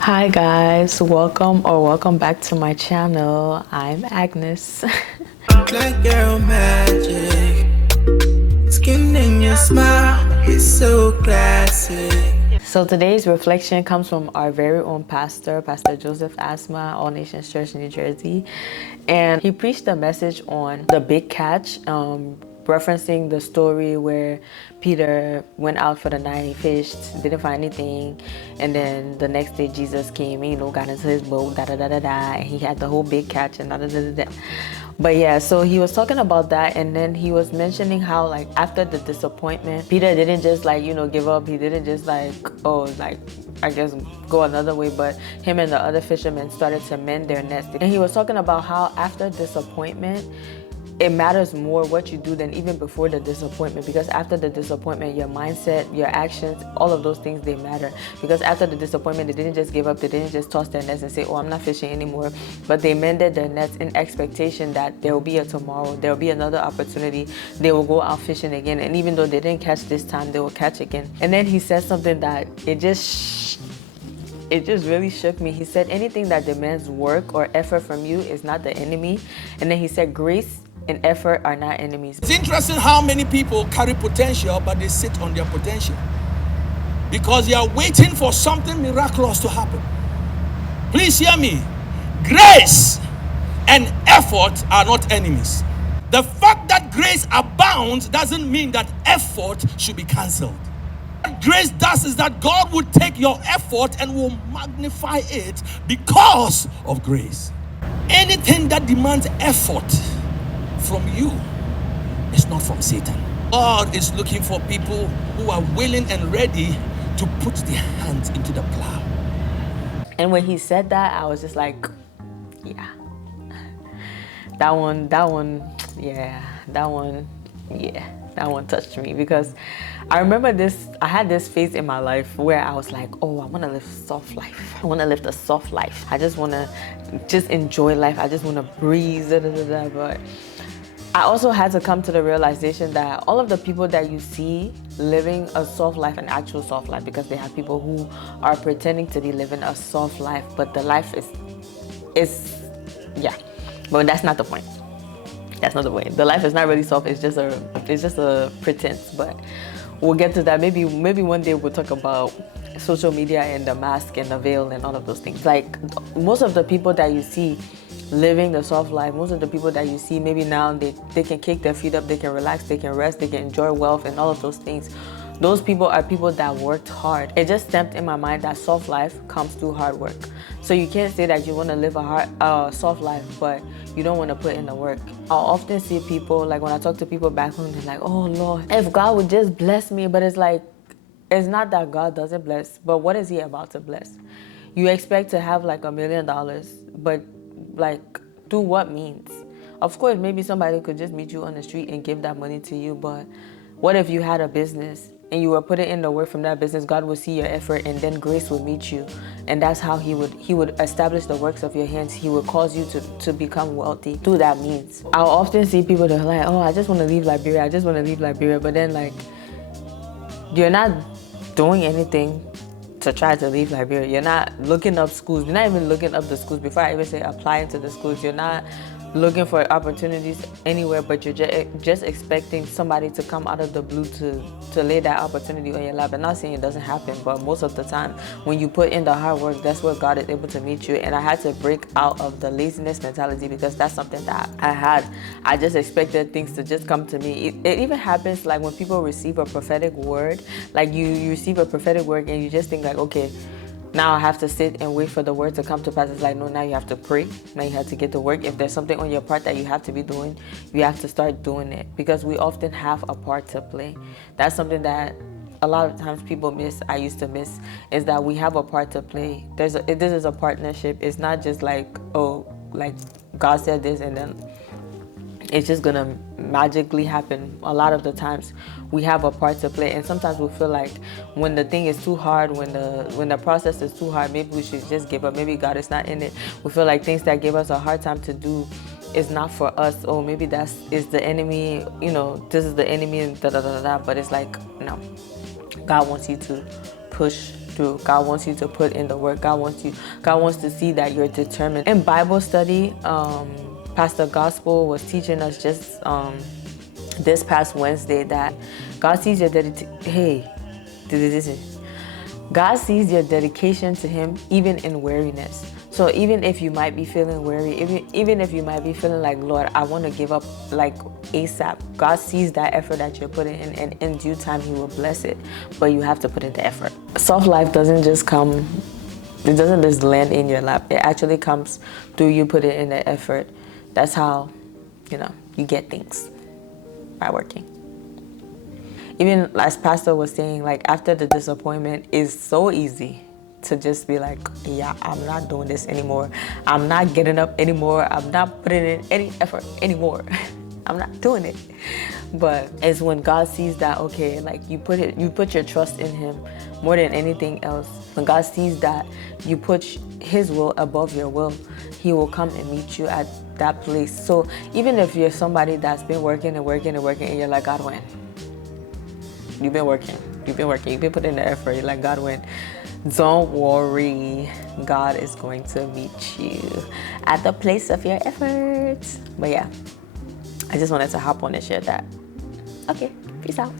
Hi guys, welcome back to my channel. I'm Agnes. Black girl magic, skin in your smile, it's so classic. So today's reflection comes from our very own pastor, Pastor Joseph Asma, All Nations Church, New Jersey. And he preached a message on the big catch, referencing the story where Peter went out for the night, he fished, didn't find anything, and then the next day Jesus came, got into his boat, and he had the whole big catch and But yeah, so he was talking about that, and then he was mentioning how, like, after the disappointment, Peter didn't just, like, give up. He didn't just, like, I guess go another way, but him and the other fishermen started to mend their nets. And he was talking about how after disappointment, it matters more what you do than even before the disappointment, because after the disappointment, your mindset, your actions, all of those things, they matter. Because after the disappointment, they didn't just give up, they didn't just toss their nets and say, oh, I'm not fishing anymore, but they mended their nets in expectation that there will be a tomorrow, there will be another opportunity, they will go out fishing again, and even though they didn't catch this time, they will catch again. And then he said something that it just really shook me. He said anything that demands work or effort from you is not the enemy. And then he said grace and effort are not enemies. It's interesting how many people carry potential, but they sit on their potential because they are waiting for something miraculous to happen. Please hear me. Grace and effort are not enemies. The fact that grace abounds doesn't mean that effort should be cancelled. What grace does is that God will take your effort and will magnify it because of grace. Anything that demands effort from you is not from Satan. God is looking for people who are willing and ready to put their hands into the plow. And when he said that, I was just like, yeah. That one touched me, because I remember I had this phase in my life where I was like, oh, I want to live soft life. I want to live the soft life. I just want to enjoy life. I just want to breathe, but I also had to come to the realization that all of the people that you see living a soft life, an actual soft life, because they have people who are pretending to be living a soft life, but the life is but that's not the point. That's not the point. The life is not really soft. It's just a pretense. But we'll get to that. Maybe one day we'll talk about social media and the mask and the veil and all of those things. Like, most of the people that you see living the soft life, most of the people that you see, maybe now they can kick their feet up, they can relax, they can rest, they can enjoy wealth and all of those things. Those people are people that worked hard. It just stamped in my mind that soft life comes through hard work. So you can't say that you want to live a soft life, but you don't want to put in the work. I'll often see people, like when I talk to people back home, they're like, oh Lord, if God would just bless me. But it's like, it's not that God doesn't bless, but what is he about to bless? You expect to have like $1 million, but like, through what means? Of course, maybe somebody could just meet you on the street and give that money to you, but what if you had a business and you were putting in the work from that business? God would see your effort, and then grace would meet you, and that's how he would establish the works of your hands. He would cause you to become wealthy through that means. I'll often see people that are like, oh, I just want to leave Liberia, but then, like, you're not doing anything to try to leave Liberia. You're not looking up schools. You're not even looking up the schools. Before I even say applying to the schools, you're not looking for opportunities anywhere, but you're just expecting somebody to come out of the blue to lay that opportunity on your lap. I'm not saying it doesn't happen, but most of the time when you put in the hard work, that's where God is able to meet you. And I had to break out of the laziness mentality, because that's something that I had. I just expected things to just come to me. It even happens like when people receive a prophetic word, like you receive a prophetic word and you just think like, okay, now I have to sit and wait for the word to come to pass. It's like, no, now you have to pray. Now you have to get to work. If there's something on your part that you have to be doing, you have to start doing it, because we often have a part to play. That's something that a lot of times people miss, I used to miss, is that we have a part to play. This is a partnership. It's not just like, oh, like God said this and then it's just gonna magically happen. A lot of the times we have a part to play, and sometimes we feel like when the thing is too hard, when the process is too hard, maybe we should just give up. Maybe God is not in it. We feel like things that give us a hard time to do is not for us, or maybe is the enemy, this is the enemy and da da da da. But it's like, no, God wants you to push through. God wants you to put in the work. God wants to see that you're determined. In Bible study, Pastor Gospel was teaching us just this past Wednesday that God sees your God sees your dedication to Him even in weariness. So even if you might be feeling weary, even if you might be feeling like, Lord, I want to give up like ASAP, God sees that effort that you're putting in, and in due time He will bless it. But you have to put in the effort. Soft life doesn't just come, it doesn't just land in your lap. It actually comes through you putting in the effort. That's how, you get things, by working. Even as Pastor was saying, like after the disappointment, it's so easy to just be like, yeah, I'm not doing this anymore. I'm not getting up anymore. I'm not putting in any effort anymore. I'm not doing it. But it's when God sees that, okay, like you put your trust in Him more than anything else. When God sees that you put His will above your will, He will come and meet you at that place. So even if you're somebody that's been working and you're like, God, when? You've been working, you've been putting the effort, you're like, God, when? Don't worry, God is going to meet you at the place of your efforts. But yeah, I just wanted to hop on and share that. Okay, peace out.